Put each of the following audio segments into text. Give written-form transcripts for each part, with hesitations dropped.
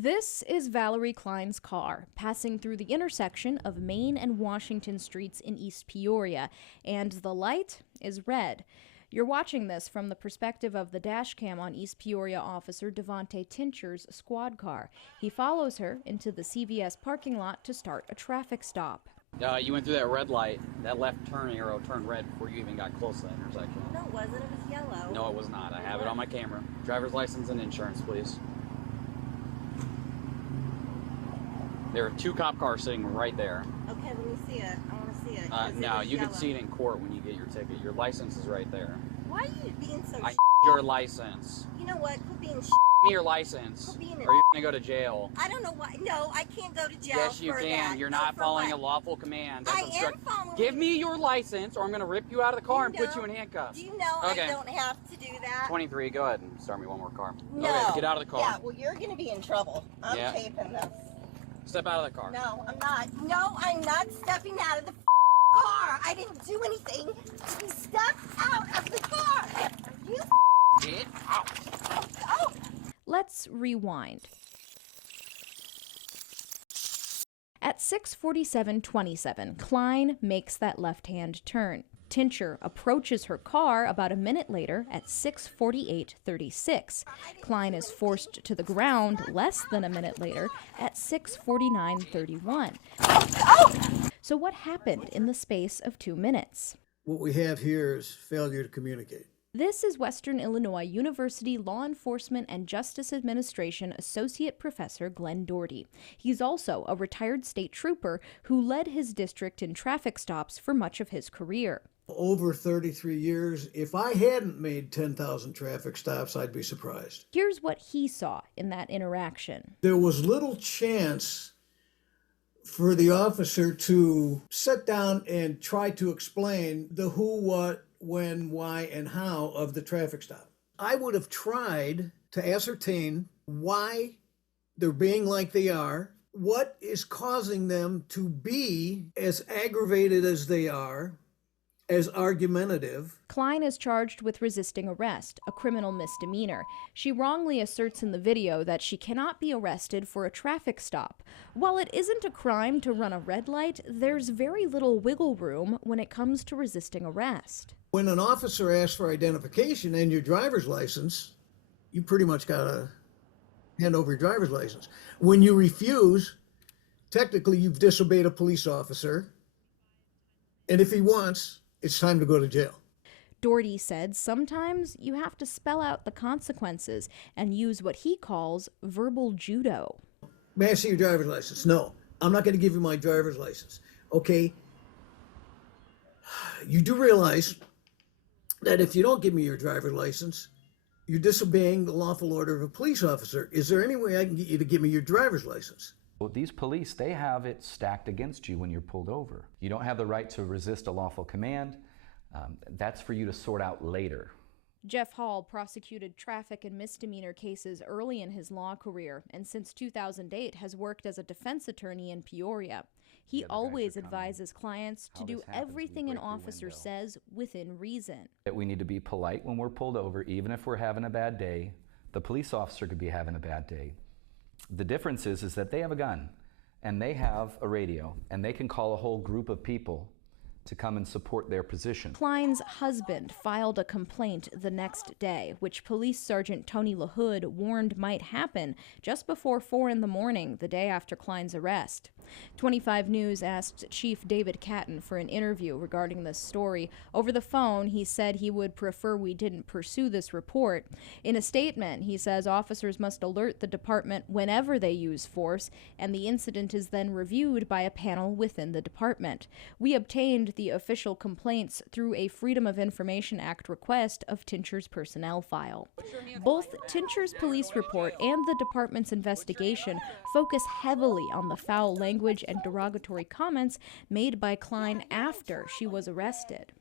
This is Valerie Klein's car, passing through the intersection of Main and Washington Streets in East Peoria, and the light is red. You're watching this from the perspective of the dash cam on East Peoria officer Devontae Tincher's squad car. He follows her into the CVS parking lot to start a traffic stop. You went through that red light. That left turn arrow turned red before you even got close to that intersection. No, it wasn't. It was yellow. No, it was not. I have it on my camera. Driver's license and insurance, please. There are two cop cars sitting right there. Okay, let me see it. I want to see it. No, you yellow. can see it in court when you get your ticket. Your license is right there. Why are you being so Your license. You know what? Quit being Me your license. Quit being or you're gonna go to jail. I don't know why. No, I can't go to jail. Yes, you for can. That. You're No, not for following what? a lawful command. I am following. Give me your license, or I'm gonna rip you out of the car and put you in handcuffs. Do you know Okay. I don't have to do that? 23. Go ahead and start me one more car. No. Okay, get out of the car. Yeah, well, you're going to be in trouble. I'm Yeah. taping this. Step out of the car. No, I'm not. No, I'm not stepping out of the car. I didn't do anything to be stepped out of the car. Are you Get out. Oh! Let's rewind. At 6:47:27, Klein makes that left-hand turn. Tincher approaches her car about a minute later at 6:48:36. Klein is forced to the ground less than a minute later at 6:49:31. So what happened in the space of 2 minutes? What we have here is failure to communicate. This is Western Illinois University Law Enforcement and Justice Administration Associate Professor Glenn Doherty. He's also a retired state trooper who led his district in traffic stops for much of his career. Over 33 years, if I hadn't made 10,000 traffic stops, I'd be surprised. Here's what he saw in that interaction. There was little chance for the officer to sit down and try to explain the who, what, when, why, and how of the traffic stop. I would have tried to ascertain why they're being like they are, what is causing them to be as aggravated as they are, as argumentative. Klein is charged with resisting arrest, a criminal misdemeanor. She wrongly asserts in the video that she cannot be arrested for a traffic stop. While it isn't a crime to run a red light, there's very little wiggle room when it comes to resisting arrest. When an officer asks for identification and your driver's license, you pretty much gotta hand over your driver's license. When you refuse, technically you've disobeyed a police officer, and if he wants, it's time to go to jail. Doherty said sometimes you have to spell out the consequences and use what he calls verbal judo. May I see your driver's license? No, I'm not going to give you my driver's license. Okay? You do realize that if you don't give me your driver's license, you're disobeying the lawful order of a police officer. Is there any way I can get you to give me your driver's license? Well, these police, they have it stacked against you when you're pulled over. You don't have the right to resist a lawful command. That's for you to sort out later. Jeff Hall prosecuted traffic and misdemeanor cases early in his law career, and since 2008 has worked as a defense attorney in Peoria. He always advises clients to do everything an officer says within reason. That we need to be polite when we're pulled over, even if we're having a bad day. The police officer could be having a bad day. The difference is that they have a gun, and they have a radio, and they can call a whole group of people to come and support their position. Klein's husband filed a complaint the next day, which Police Sergeant Tony LaHood warned might happen just before 4 in the morning, the day after Klein's arrest. 25 News asked Chief David Catton for an interview regarding this story. Over the phone, he said he would prefer we didn't pursue this report. In a statement, he says officers must alert the department whenever they use force, and the incident is then reviewed by a panel within the department. We obtained the official complaints through a Freedom of Information Act request of Tincher's personnel file. Both Tincher's police report and the department's investigation focus heavily on the foul language and derogatory comments made by Klein after she was arrested.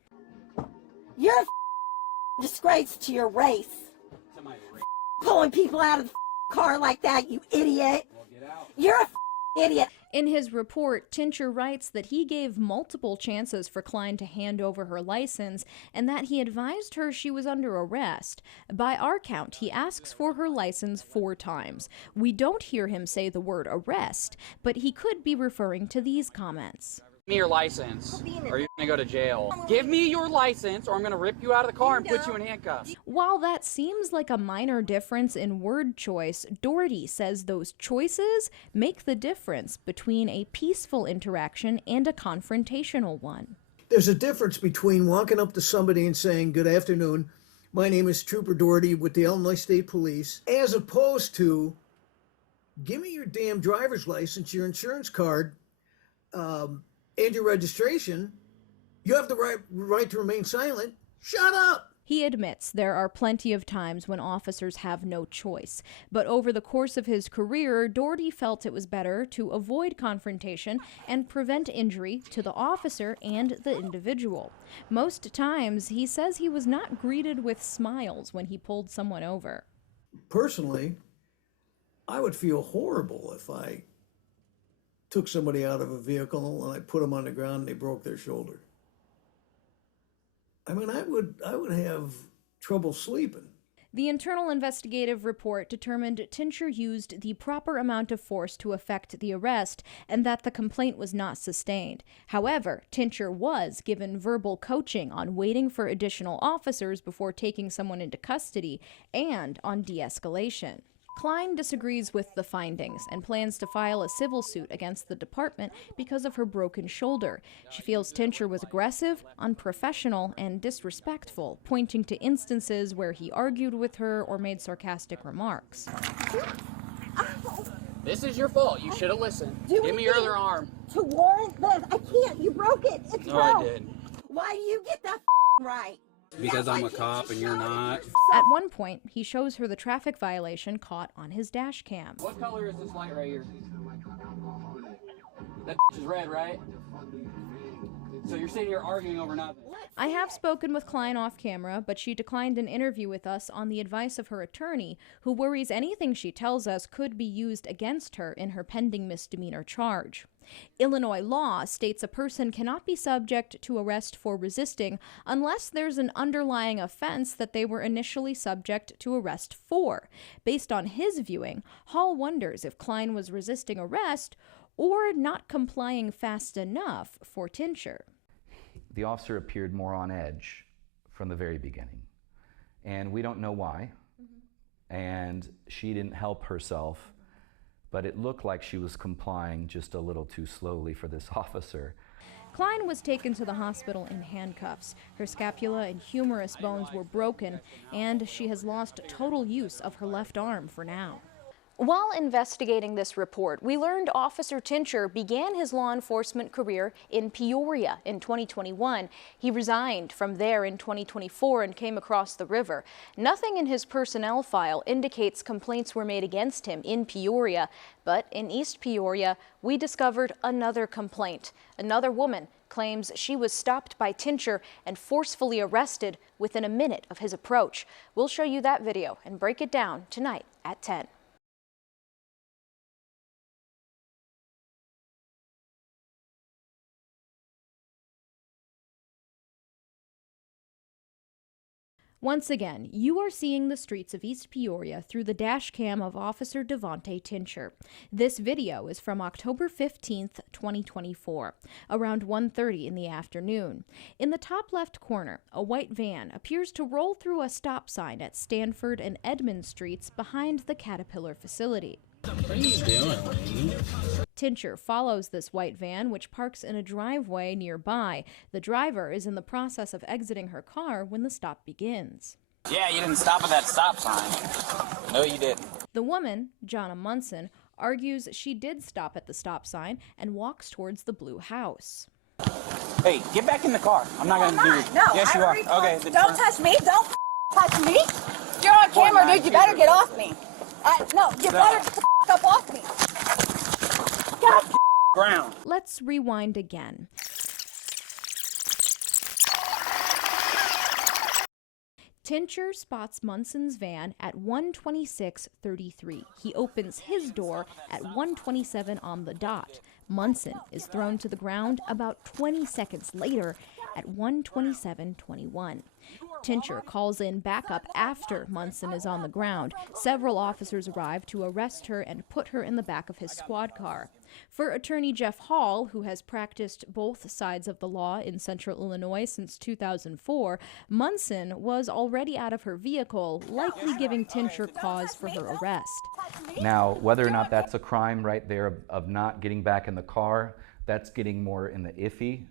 You're a disgrace to your race. Pulling people out of the car like that, you idiot. You're a idiot. In his report, Tincher writes that he gave multiple chances for Klein to hand over her license and that he advised her she was under arrest. By our count, he asks for her license 4 times. We don't hear him say the word arrest, but he could be referring to these comments. Give me your license, or you're gonna go to jail. Give me your license, or I'm gonna rip you out of the car and put you in handcuffs. While that seems like a minor difference in word choice, Doherty says those choices make the difference between a peaceful interaction and a confrontational one. There's a difference between walking up to somebody and saying, "Good afternoon, my name is Trooper Doherty with the Illinois State Police," as opposed to, "Give me your damn driver's license, your insurance card, and your registration. You have the right to remain silent. Shut up." He admits there are plenty of times when officers have no choice, but over the course of his career, Doherty felt it was better to avoid confrontation and prevent injury to the officer and the individual. Most times, he says he was not greeted with smiles when he pulled someone over. Personally, I would feel horrible if I took somebody out of a vehicle and I put them on the ground and they broke their shoulder. I mean, I would have trouble sleeping. The internal investigative report determined Tincher used the proper amount of force to effect the arrest and that the complaint was not sustained. However, Tincher was given verbal coaching on waiting for additional officers before taking someone into custody and on de-escalation. Klein disagrees with the findings and plans to file a civil suit against the department because of her broken shoulder. She feels Tincher was aggressive, unprofessional, and disrespectful, pointing to instances where he argued with her or made sarcastic remarks. This is your fault. You should have listened. Give me your other arm. To warrant this, I can't. You broke it. It's No, broke. I did. Why do you get that right? Because I'm a cop and you're not. At one point, he shows her the traffic violation caught on his dash cam. What color is this light right here? That is red, right? So you're sitting here arguing over nothing. I have spoken with Klein off camera, but she declined an interview with us on the advice of her attorney, who worries anything she tells us could be used against her in her pending misdemeanor charge. Illinois law states a person cannot be subject to arrest for resisting unless there's an underlying offense that they were initially subject to arrest for. Based on his viewing, Hall wonders if Klein was resisting arrest or not complying fast enough for Tincher. The officer appeared more on edge from the very beginning, and we don't know why. And she didn't help herself, but it looked like she was complying just a little too slowly for this officer. Klein was taken to the hospital in handcuffs. Her scapula and humerus bones were broken, and she has lost total use of her left arm for now. While investigating this report, we learned Officer Tincher began his law enforcement career in Peoria in 2021. He resigned from there in 2024 and came across the river. Nothing in his personnel file indicates complaints were made against him in Peoria, but in East Peoria, we discovered another complaint. Another woman claims she was stopped by Tincher and forcefully arrested within a minute of his approach. We'll show you that video and break it down tonight at 10. Once again, you are seeing the streets of East Peoria through the dash cam of Officer Devontae Tincher. This video is from October 15th, 2024, around 1:30 in the afternoon. In the top left corner, a white van appears to roll through a stop sign at Stanford and Edmond Streets behind the Caterpillar facility. What are you doing, lady? Tincher follows this white van, which parks in a driveway nearby. The driver is in the process of exiting her car when the stop begins. Yeah, you didn't stop at that stop sign. No, you didn't. The woman, Jonna Munson, argues she did stop at the stop sign and walks towards the blue house. Hey, get back in the car. I'm not gonna do it. No, Yes, you I are. already told Okay. you. then Don't turn- touch me. Don't touch me. You're on camera, dude. You better get off me. No, you better get the up off me. God. Ground. Let's rewind again. Tincher spots Munson's van at 1:26:33. He opens his door at 1:27 on the dot. Munson is thrown to the ground about 20 seconds later at 1:27:21. Tincher calls in backup after Munson is on the ground. Several officers arrive to arrest her and put her in the back of his squad car. For attorney Jeff Hall, who has practiced both sides of the law in Central Illinois since 2004, Munson was already out of her vehicle, likely giving Tincher cause for her arrest. Now, whether or not that's a crime right there of not getting back in the car, that's getting more in the iffy,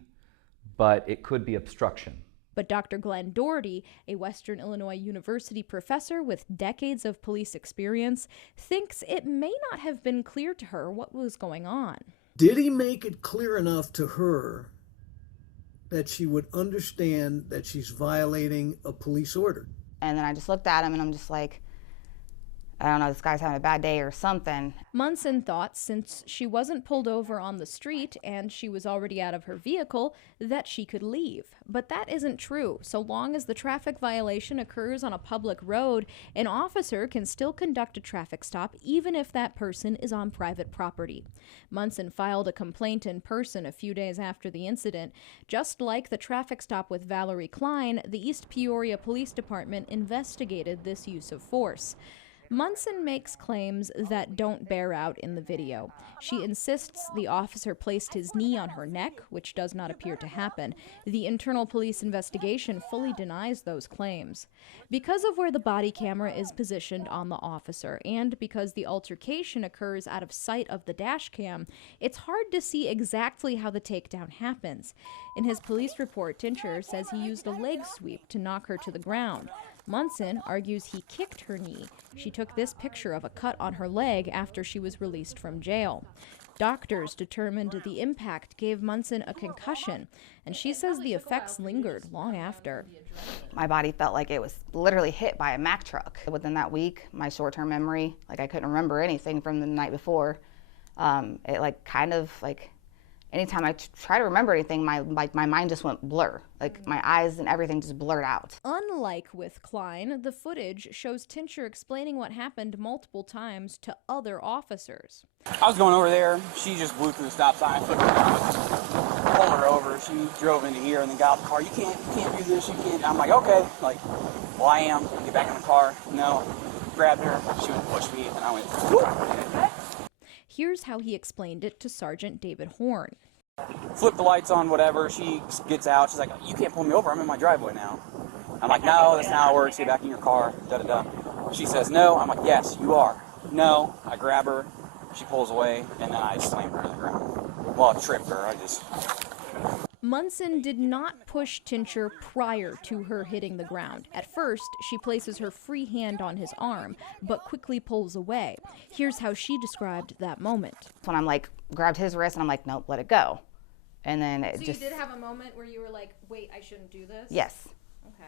but it could be obstruction. But Dr. Glenn Doherty, a Western Illinois University professor with decades of police experience, thinks it may not have been clear to her what was going on. Did he make it clear enough to her that she would understand that she's violating a police order? And then I just looked at him and I'm just like, I don't know, this guy's having a bad day or something. Munson thought since she wasn't pulled over on the street and she was already out of her vehicle, that she could leave. But that isn't true. So long as the traffic violation occurs on a public road, an officer can still conduct a traffic stop even if that person is on private property. Munson filed a complaint in person a few days after the incident. Just like the traffic stop with Valerie Klein, the East Peoria Police Department investigated this use of force. Munson makes claims that don't bear out in the video. She insists the officer placed his knee on her neck, which does not appear to happen. The internal police investigation fully denies those claims. Because of where the body camera is positioned on the officer, and because the altercation occurs out of sight of the dash cam, it's hard to see exactly how the takedown happens. In his police report, Tincher says he used a leg sweep to knock her to the ground. Munson argues he kicked her knee. She took this picture of a cut on her leg after she was released from jail. Doctors determined the impact gave Munson a concussion, and she says the effects lingered long after. My body felt like it was literally hit by a Mack truck. Within that week, my short-term memory, like I couldn't remember anything from the night before. Anytime I try to remember anything, my mind just went blur. Like my eyes and everything just blurred out. Unlike with Klein, the footage shows Tincher explaining what happened multiple times to other officers. I was going over there. She just blew through the stop sign. I flipped around, pulled her over. She drove into here and then got out the car. You can't do this. You can't. I'm like, okay. Like, well, I am. Get back in the car. No. Grabbed her. She would push me, and I went, whoop. Here's how he explained it to Sergeant David Horn. Flip the lights on, whatever. She gets out. She's like, you can't pull me over. I'm in my driveway now. I'm like, no, that's not how it works. Get back in your car. Da-da-da. She says, no. I'm like, yes, you are. No. I grab her. She pulls away, and then I slam her to the ground. Well, I tripped her. Munson did not push Tincher prior to her hitting the ground. At first, she places her free hand on his arm, but quickly pulls away. Here's how she described that moment. When I'm like, grabbed his wrist and I'm like, nope, let it go. And then it just... So you did have a moment where you were like, wait, I shouldn't do this? Yes. Okay.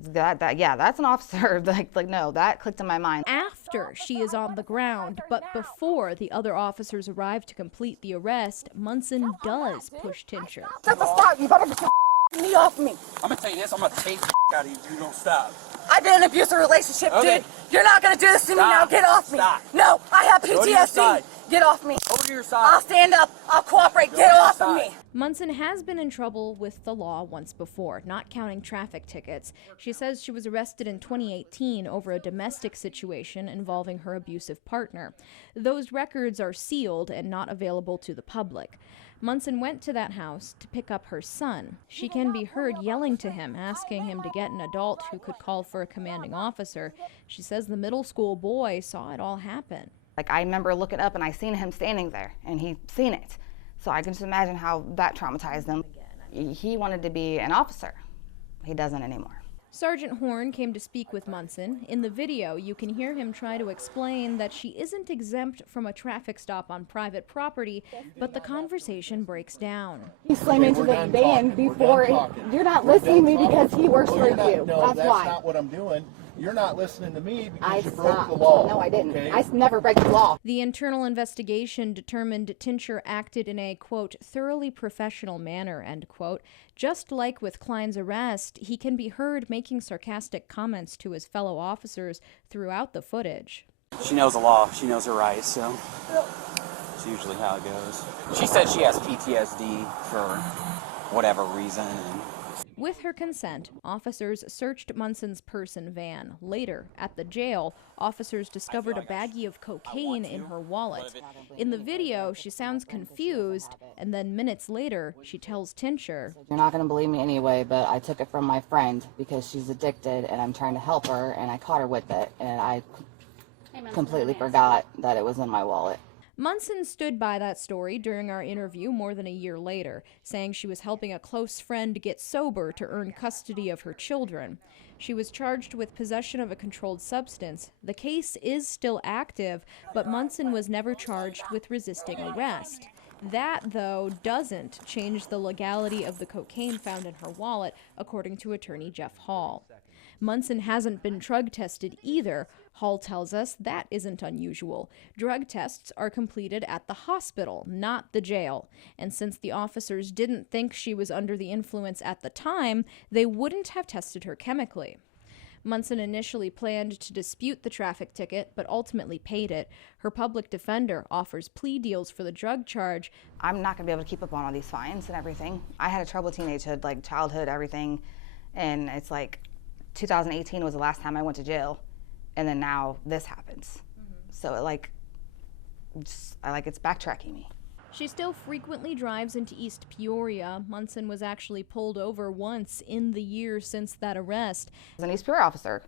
That's an officer. like no, that clicked in my mind. After she is on the ground, but before the other officers arrive to complete the arrest, Munson does push Tincher. That's a stop. You better get your knee off me. I'm going to tell you this. I'm going to take the out of you if you don't stop. I've been in an abusive relationship, Okay. dude. You're not going to do this to me now. Get off me. Stop. No, I have Go to your PTSD. side. Get off me. Over to your side. I'll stand up. I'll cooperate. Go Get to your off of side. me. Munson has been in trouble with the law once before, not counting traffic tickets. She says she was arrested in 2018 over a domestic situation involving her abusive partner. Those records are sealed and not available to the public. Munson went to that house to pick up her son. She can be heard yelling to him, asking him to get an adult who could call for a commanding officer. She says the middle school boy saw it all happen. Like I remember looking up and I seen him standing there and he seen it. So I can just imagine how that traumatized him. He wanted to be an officer. He doesn't anymore. Sergeant Horn came to speak with Munson. In the video, you can hear him try to explain that she isn't exempt from a traffic stop on private property, but the conversation breaks down. You slam into the van before. You're not listening to me because he works for you. No, That's why. not what I'm doing. You're not listening to me because I you broke stopped. the law. No, I didn't. Okay? I never break the law. The internal investigation determined Tincher acted in a, quote, thoroughly professional manner, end quote. Just like with Klein's arrest, he can be heard making sarcastic comments to his fellow officers throughout the footage. She knows the law. She knows her rights, so that's usually how it goes. She said she has PTSD for whatever reason. And With her consent, officers searched Munson's purse and van. Later, at the jail, officers discovered a baggie of cocaine in her wallet. In the video, she sounds confused, and then minutes later, she tells Tincher, You're not going to believe me anyway, but I took it from my friend because she's addicted and I'm trying to help her, and I caught her with it, and I completely forgot that it was in my wallet. Munson stood by that story during our interview more than a year later, saying she was helping a close friend get sober to earn custody of her children. She was charged with possession of a controlled substance. The case is still active, but Munson was never charged with resisting arrest. That, though, doesn't change the legality of the cocaine found in her wallet, according to attorney Jeff Hall. Munson hasn't been drug tested either. Hall tells us that isn't unusual. Drug tests are completed at the hospital, not the jail. And since the officers didn't think she was under the influence at the time, they wouldn't have tested her chemically. Munson initially planned to dispute the traffic ticket, but ultimately paid it. Her public defender offers plea deals for the drug charge. I'm not going to be able to keep up on all these fines and everything. I had a troubled teenagehood, like childhood, everything. And it's like 2018 was the last time I went to jail. And then now this happens. So it's backtracking me. She still frequently drives into East Peoria. Munson was actually pulled over once in the year since that arrest. I was an East Peoria officer.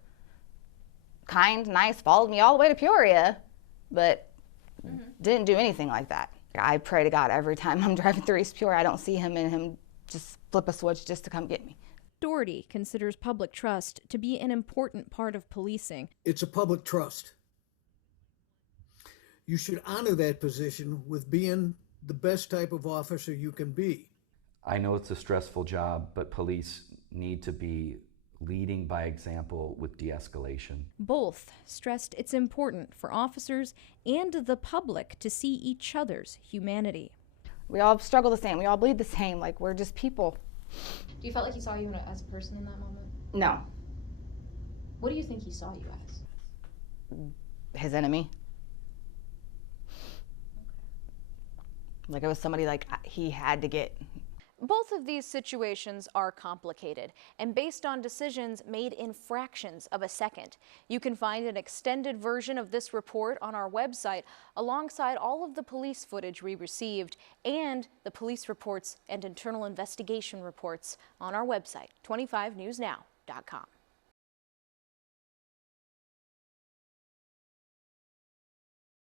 Kind, nice, followed me all the way to Peoria, but didn't do anything like that. I pray to God every time I'm driving through East Peoria, I don't see him and him just flip a switch just to come get me. Doherty considers public trust to be an important part of policing. It's a public trust. You should honor that position with being the best type of officer you can be. I know it's a stressful job, but police need to be leading by example with de-escalation. Both stressed it's important for officers and the public to see each other's humanity. We all struggle the same. We all bleed the same. Like, we're just people. Do you feel like he saw you as a person in that moment? No. What do you think he saw you as? His enemy. Like, it was somebody like he had to get. Both of these situations are complicated and based on decisions made in fractions of a second. You can find an extended version of this report on our website alongside all of the police footage we received and the police reports and internal investigation reports on our website, 25newsnow.com.